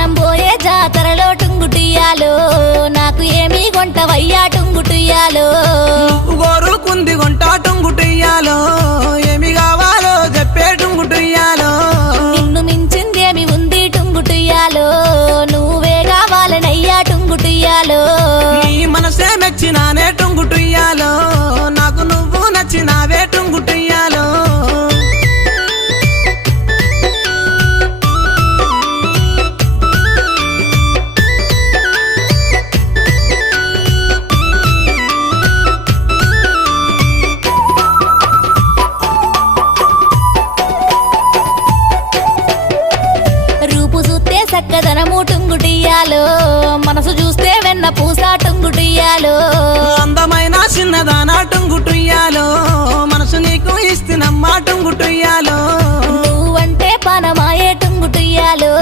మనం పోయే జాతరలో టుంగుటియాలో నాకు ఏమీ కొంటవయ్యా టుంగుటియాలో గోరుకుంది కొంట టుంగుటియాలో ఏమి కావాలో చెప్పే టుంగుటియాలో నిన్ను మించిందేమి ఉంది టుంగుటియాలో నువ్వే కావాలనయ్యా టుంగుటియాలో నీ మనసే మెచ్చినానే టుంగుటియాలో నాకు నువ్వు నచ్చినావే టుంగుటియాలో రూపు చూస్తే చక్కదనము టుంగుటియాలో మనసు చూస్తే వెన్న పూస టుంగుటియాలో అందమైన చిన్నదానా టుంగుటియాలో మనసు నీకు ఇస్తున్నమ్మా టుంగుటియాలో నువ్వంటే పనమాయే టుంగుటియాలో